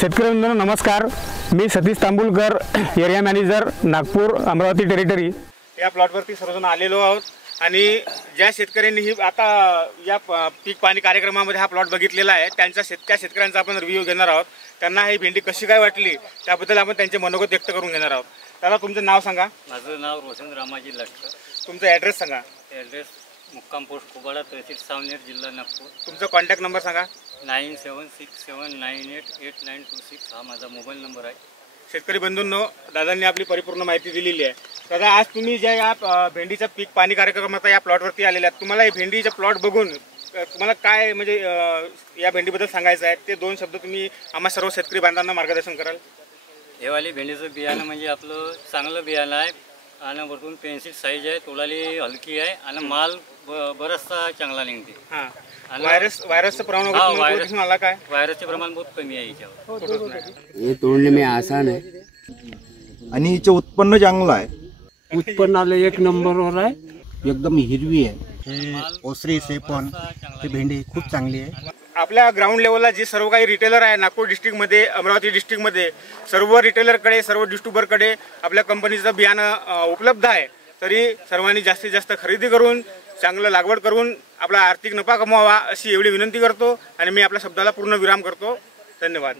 शेतकरी बंधूंनो नमस्कार। मी Satish Tambulkar, area manager Nagpur Amravati territory. या प्लॉटवरती सर्वजण आलेलो आहोत आणि ज्या शेतकऱ्यांनी ही आता या पीक पाणी कार्यक्रमामध्ये हा प्लॉट बघितलेला आहे त्या शेतकऱ्यांचा आपण रिव्ह्यू घेणार आहोत। त्यांना ही भेंडी कशी काय वाटली त्याबद्दल आपण त्यांचे मनोगत व्यक्त करून घेणार आहोत। दादा तुमचं नाव सांगा। माझं नाव रोशन रामाजी लटकर। तुमचा ॲड्रेस सांगा। ॲड्रेस मुक्काम पोस्ट कुबाडा, तहसील सावनेर, जिल्हा नागपूर। तुमचा कॉन्टॅक्ट नंबर सांगा। 9767988926 हा माझा मोबाईल नंबर आहे। शेतकरी बंधूंनो, दादांनी आपली परिपूर्ण माहिती दिलेली आहे। दादा आज तुम्ही ज्या या भेंडीचा पीक पाणी कार्यक्रमाचा या प्लॉटवरती आलेले आहात, तुम्हाला हे भेंडीचा प्लॉट बघून तुम्हाला काय म्हणजे या भेंडीबद्दल सांगायचं आहे ते दोन शब्द तुम्ही आम्हा सर्व शेतकरी बांधवांना मार्गदर्शन कराल। हे वाली भेंडीचं बियाणं म्हणजे आपलं चांगलं बियाणं आहे आणि वरतून पेन्सिल साईज आहे, तोडाली हलकी आहे आणि माल बराचसा चांगला निघते। हां, वायरसचं प्रमाण मला काय वायरसचे प्रमाण बहुत कमी आहे याच्यावर। हे तोडणे में आसान आहे आणि हिचं उत्पन्न चांगलं आहे। उत्पन्नाला एक नंबरवर आहे, एकदम हिरवी आहे। हे ओसरी सेपन ही भेंडी खूप चांगली आहे। आपल्या ग्राउंड लेवलला जे सर्व काही रिटेलर आहे नागपूर डिस्ट्रिक्टमध्ये, अमरावती डिस्ट्रिक्टमध्ये सर्व रिटेलरकडे, सर्व डिस्ट्रीब्युटरकडे आपल्या कंपनीचं बियाणं उपलब्ध आहे। तरी सर्वांनी जास्तीत जास्त खरेदी करून चांगलं लागवड करून आपला आर्थिक नफा कमवावा अशी एवढी विनंती करतो आणि मी आपल्या शब्दाला पूर्ण विराम करतो। धन्यवाद।